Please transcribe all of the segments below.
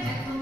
Amen.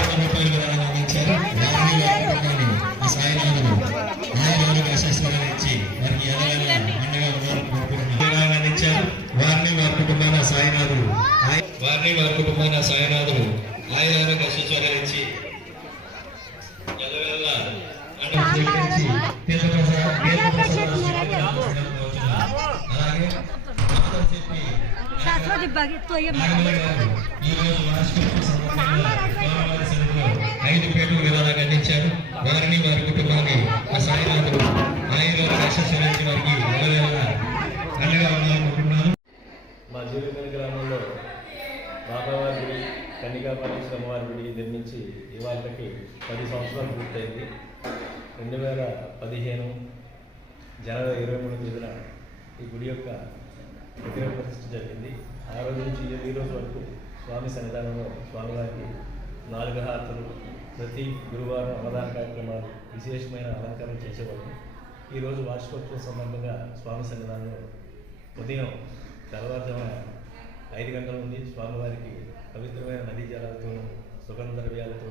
గారు ఈ రోజు వార్షికోత్సవ సందర్భంగా స్వామివారి సన్నిధిలో ఐదు పేటలు విరాళంగా అందించారు. వారిని వారి కుటుంబాన్ని కన్నికా వారి గుడి నిర్మించి ఇవాళకి పది సంవత్సరాలు పూర్తయింది. రెండు వేల పదిహేను జనవరి ఇరవై మూడు తేదీన ఈ గుడి యొక్క విగ్రహ ప్రతిష్ఠ జరిగింది. ఆ రోజు నుంచి ఈ- రోజు వరకు స్వామి సన్నిధానంలో స్వామివారికి నాలుగు హారతులు ప్రతి గురువారం అన్నదాన కార్యక్రమాలు విశేషమైన అలంకరణ చేసేవాళ్ళు. ఈరోజు వార్షికోత్సవం సందర్భంగా స్వామి సన్నిధానంలో ఉదయం తెల్లవారుజామున ఐదు గంటల నుండి స్వామివారికి పవిత్రమైన నదీ జలాలతో సుగంధ ద్రవ్యాలతో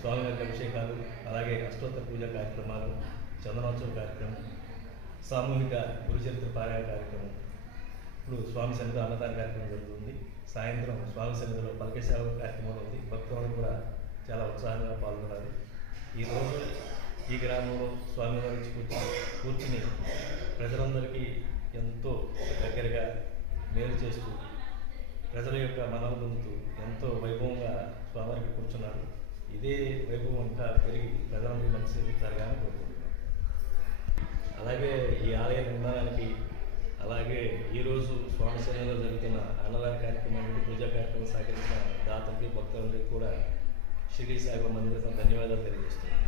స్వామివారికి అభిషేకాలు అలాగే అష్టోత్తర పూజ కార్యక్రమాలు చందనోత్సవ కార్యక్రమం సామూహిక గురుచరిత్ర పారాయణ కార్యక్రమం. ఇప్పుడు స్వామి సన్నిధిలో అన్నదాన కార్యక్రమం జరుగుతుంది. సాయంత్రం స్వామి సన్నిధిలో పలక కార్యక్రమం ఉంది. భక్తులు కూడా చాలా ఉత్సాహంగా పాల్గొన్నారు ఈరోజు ఈ గ్రామంలో స్వామివారి కూర్చుని కూర్చుని ప్రజలందరికీ ఎంతో దగ్గరగా మేలు చేస్తూ ప్రజల యొక్క మనలు పొందుతూ ఎంతో వైభవంగా స్వామివారికి కూర్చున్నారు. ఇదే వైభవం ఇంకా పెరిగి ప్రజలందరూ మంచి జరగాలని కోరుకుంటున్నాం. అలాగే ఈ ఆలయ నిర్మాణానికి అలాగే ఈరోజు స్వామి సేనలో జరుగుతున్న అన్నదాన కార్యక్రమానికి పూజా కార్యక్రమం సహకరించిన దాతలకి భక్తులందరికీ కూడా షిరిడి సాయిబాబా మందిరం ధన్యవాదాలు తెలియజేస్తున్నాను.